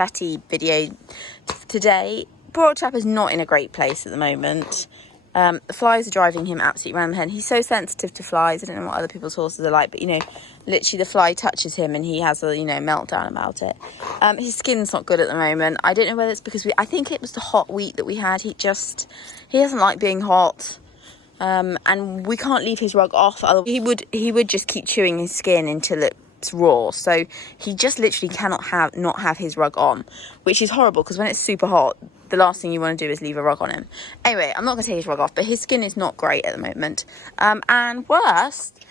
chatty video today. Poor old chap is not in a great place at the moment. The flies are driving him absolutely around the head. He's so sensitive to flies. I don't know what other people's horses are like, but, you know, literally the fly touches him and he has a, you know, meltdown about it. His skin's not good at the moment. I don't know whether it's because I think it was the hot week that we had. He doesn't like being hot. And we can't leave his rug off. He would just keep chewing his skin until it's raw. So he just literally cannot not have his rug on, which is horrible because when it's super hot, the last thing you want to do is leave a rug on him. Anyway, I'm not going to take his rug off, but his skin is not great at the moment. And worst,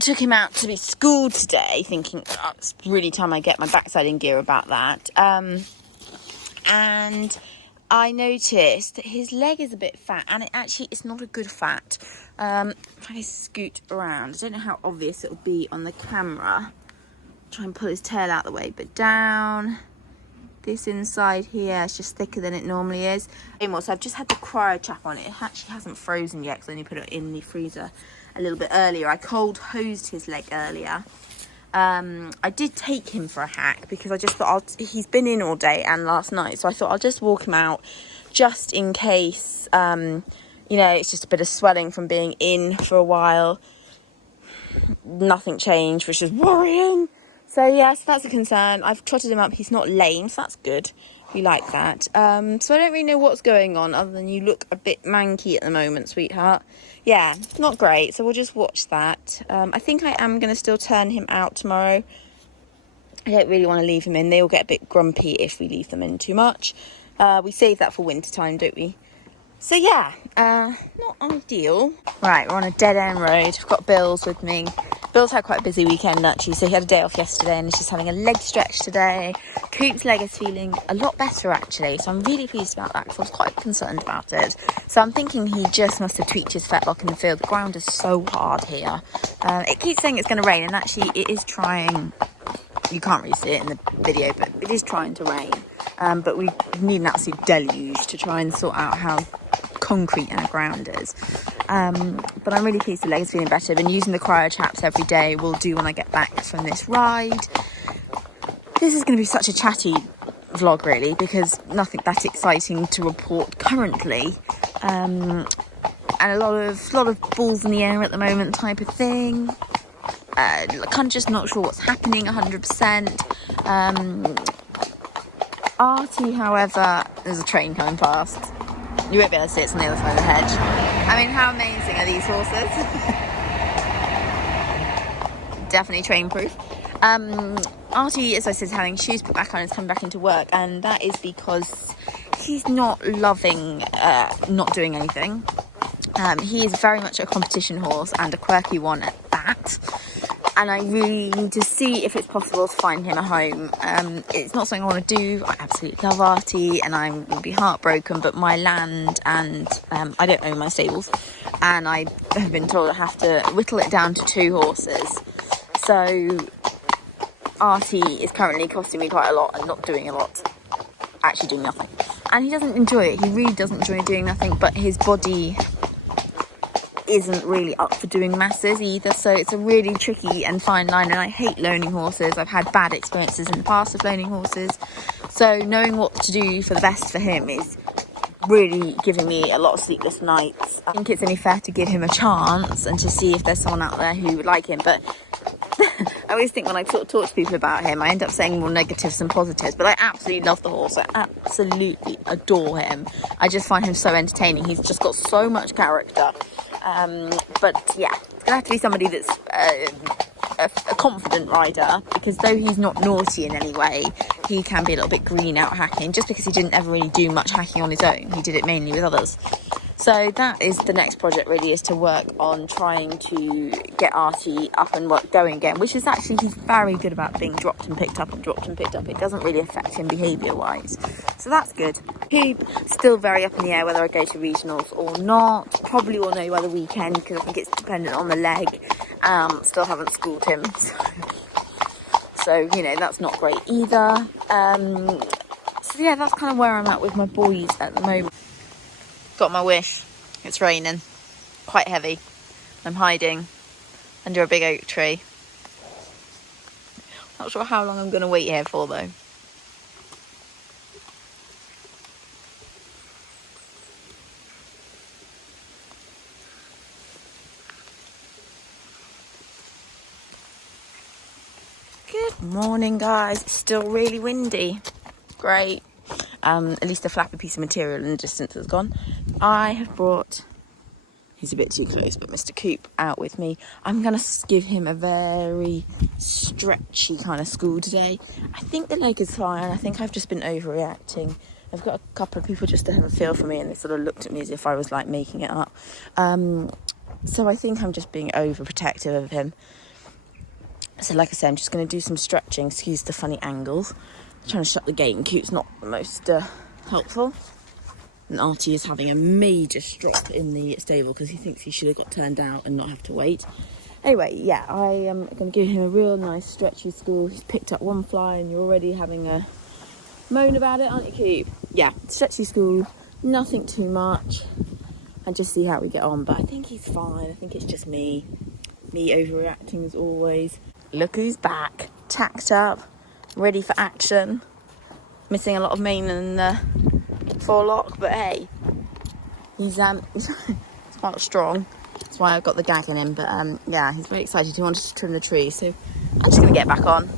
took him out to be schooled today, thinking, oh, it's really time I get my backside in gear about that. And I noticed that his leg is a bit fat, and it's not a good fat. If I scoot around, I don't know how obvious it'll be on the camera. Try and pull his tail out of the way, but down. This inside here is just thicker than it normally is. So I've just had the cryo trap on. It actually hasn't frozen yet because I only put it in the freezer a little bit earlier. I cold hosed his leg earlier. I did take him for a hack because I just thought he's been in all day and last night, so I thought I'll just walk him out just in case, you know, it's just a bit of swelling from being in for a while. Nothing changed, which is worrying. So yes, that's a concern. I've trotted him up. He's not lame, so that's good. We like that. So I don't really know what's going on other than you look a bit manky at the moment, sweetheart. Yeah, not great. So we'll just watch that. I think I am going to still turn him out tomorrow. I don't really want to leave him in. They all get a bit grumpy if we leave them in too much. We save that for winter time, don't we? So yeah, not ideal. Right, we're on a dead end road. I've got Bill's with me. Bill's had quite a busy weekend actually, so he had a day off yesterday and he's just having a leg stretch today. Coop's leg is feeling a lot better actually, so I'm really pleased about that because I was quite concerned about it. So I'm thinking he just must have tweaked his fetlock in the field. The ground is so hard here. It keeps saying it's going to rain, and actually it is trying. You can't really see it in the video, but it is trying to rain. But we need an absolute deluge to try and sort out how concrete our ground is. But I'm really pleased the leg is feeling better. I've been using the cryo chaps every day. Will do when I get back from this ride. This is going to be such a chatty vlog really, because nothing that exciting to report currently. And a lot of balls in the air at the moment type of thing. I'm just not sure what's happening 100%. Artie, however, there's a train coming past. You won't be able to see it, it's on the other side of the hedge. I mean, how amazing are these horses? Definitely train proof. Artie, as I said, is having shoes put back on and is coming back into work, and that is because he's not loving not doing anything. He is very much a competition horse, and a quirky one at that. And I really need to see if it's possible to find him a home. It's not something I want to do. I absolutely love Artie and I will be heartbroken, but my land and I don't own my stables, and I have been told I have to whittle it down to 2 horses. So Artie is currently costing me quite a lot and not doing a lot. Actually doing nothing. And he doesn't enjoy it. He really doesn't enjoy doing nothing, but his body isn't really up for doing masses either, so it's a really tricky and fine line, and I hate loaning horses. I've had bad experiences in the past of loaning horses, so knowing what to do for the best for him is really giving me a lot of sleepless nights. I think it's only fair to give him a chance and to see if there's someone out there who would like him, but I always think when I talk to people about him, I end up saying more negatives than positives, but I absolutely love the horse. I absolutely adore him. I just find him so entertaining. He's just got so much character. But yeah, it's gonna have to be somebody that's a confident rider, because though he's not naughty in any way, he can be a little bit green out hacking, just because he didn't ever really do much hacking on his own. He did it mainly with others. So that is the next project really, is to work on trying to get Artie up and going again, which is actually, he's very good about being dropped and picked up and dropped and picked up. It doesn't really affect him behaviour wise, so that's good. Coop, still very up in the air whether I go to regionals or not. Probably will know by the weekend, because I think it's dependent on the leg. Still haven't schooled him, so you know, that's not great either. So yeah, that's kind of where I'm at with my boys at the moment. Got my wish. It's raining. Quite heavy. I'm hiding under a big oak tree. Not sure how long I'm going to wait here for though. Morning, guys. It's still really windy. Great. At least a flappy piece of material in the distance has gone. I have brought, he's a bit too close, but Mr. Coop out with me. I'm going to give him a very stretchy kind of school today. I think the leg is fine. I think I've just been overreacting. I've got a couple of people just to have a feel for me, and they sort of looked at me as if I was like making it up. So I think I'm just being overprotective of him. So like I said, I'm just going to do some stretching. Excuse the funny angles. I'm trying to shut the gate, and Coop's not the most helpful. And Artie is having a major strop in the stable because he thinks he should have got turned out and not have to wait. Anyway, yeah, I am going to give him a real nice stretchy school. He's picked up one fly and you're already having a moan about it, aren't you, Coop? Yeah, stretchy school, nothing too much, and just see how we get on. But I think he's fine. I think it's just me overreacting as always. Look who's back, tacked up, ready for action. Missing a lot of mane and forelock, but hey, he's quite strong. That's why I've got the gag in him. But yeah, he's very excited. He wanted to trim the tree, so I'm just gonna get back on.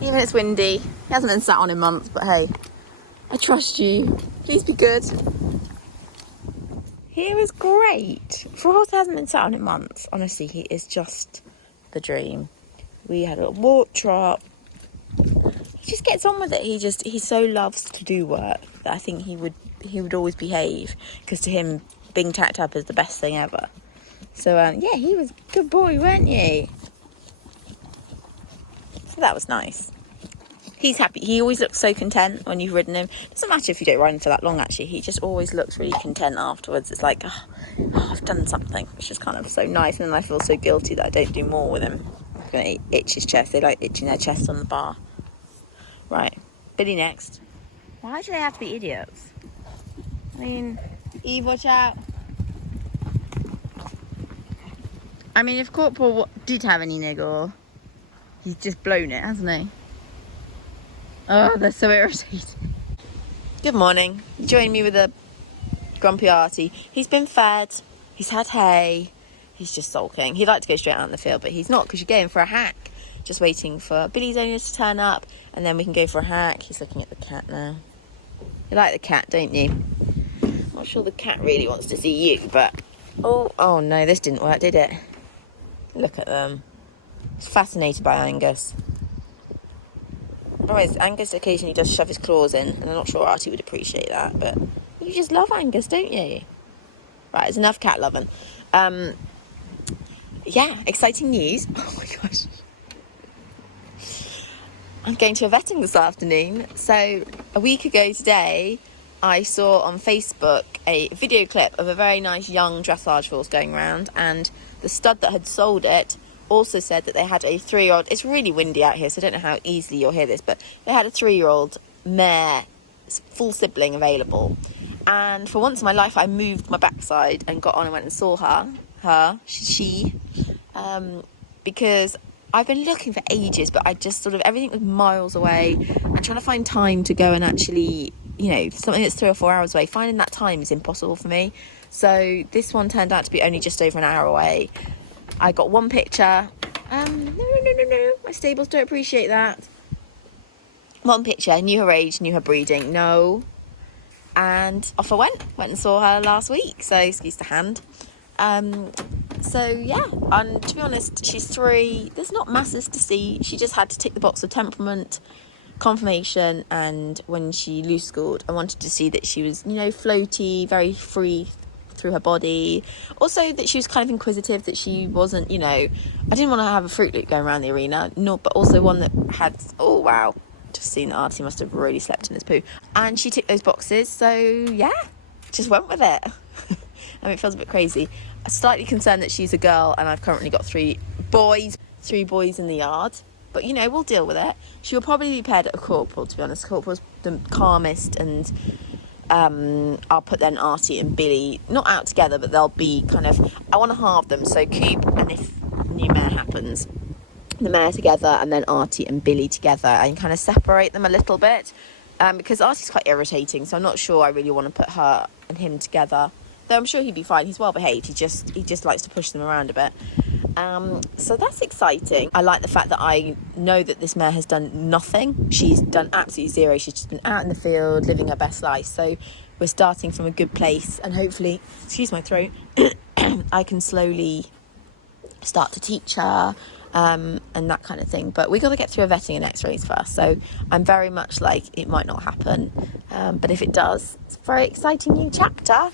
Even if it's windy, he hasn't been sat on in months, but hey, I trust you. Please be good. He was great. For a horse that hasn't been sat on in months, honestly, he is just the dream. We had a walk trot. He just gets on with it. He so loves to do work that I think he would always behave, because to him being tacked up is the best thing ever. So yeah, he was a good boy, weren't you? So that was nice. He's happy. He always looks so content when you've ridden him. Doesn't matter if you don't ride him for that long, actually. He just always looks really content afterwards. It's like, oh, I've done something, which is kind of so nice. And then I feel so guilty that I don't do more with him. I'm going to itch his chest. They like itching their chest on the bar. Right, Billy next. Why do they have to be idiots? I mean, Eve, watch out. I mean, if Corporal did have any niggle, he's just blown it, hasn't he? Oh, they're so irritating. Good morning. Join me with a grumpy Artie. He's been fed. He's had hay. He's just sulking. He'd like to go straight out in the field, but he's not, because you're going for a hack. Just waiting for Billy's owners to turn up, and then we can go for a hack. He's looking at the cat now. You like the cat, don't you? Not sure the cat really wants to see you, but... Oh no, this didn't work, did it? Look at them. He's fascinated by Angus. Otherwise, Angus occasionally does shove his claws in, and I'm not sure Artie would appreciate that, but you just love Angus, don't you? Right, it's enough cat loving. Yeah, exciting news. Oh my gosh. I'm going to a vetting this afternoon. So a week ago today, I saw on Facebook a video clip of a very nice young dressage horse going around, and the stud that had sold it also said that they had a 3-year-old. It's really windy out here, so I don't know how easily you'll hear this, but they had a 3-year-old mare, full sibling available. And for once in my life, I moved my backside and got on and went and saw she, because I've been looking for ages, but I just sort of, everything was miles away, and trying to find time to go and actually, you know, something that's 3 or 4 hours away, finding that time is impossible for me. So this one turned out to be only just over an hour away. I got one picture. No, my stables don't appreciate that. One picture, knew her age, knew her breeding, no. And off I went and saw her last week, so excuse the hand. So yeah, and to be honest, she's 3. There's not masses to see. She just had to tick the box of temperament, conformation, and when she loose schooled, I wanted to see that she was, you know, floaty, very free through her body. Also that she was kind of inquisitive, that she wasn't, you know, I didn't want to have a Fruit Loop going around the arena, but also one that had, oh wow, just seen that Artie must have really slept in his poo. And she ticked those boxes, so yeah, just went with it. I mean, it feels a bit crazy. I'm slightly concerned that she's a girl, and I've currently got 3 boys in the yard. But, you know, we'll deal with it. She will probably be paired at a Corporal, to be honest. Corporal's the calmest, and I'll put then Artie and Billy, not out together, but they'll be kind of, I want to halve them. So Coop, and if new mare happens, the mare together, and then Artie and Billy together, and kind of separate them a little bit. Because Artie's quite irritating, so I'm not sure I really want to put her and him together. Though I'm sure he'd be fine. He's well behaved. He just likes to push them around a bit. So that's exciting. I like the fact that I know that this mare has done nothing. She's done absolutely zero. She's just been out in the field living her best life. So we're starting from a good place, and hopefully, excuse my throat, I can slowly start to teach her and that kind of thing. But we got to get through a vetting and x-rays first, so I'm very much like, it might not happen, but if it does, it's a very exciting new chapter.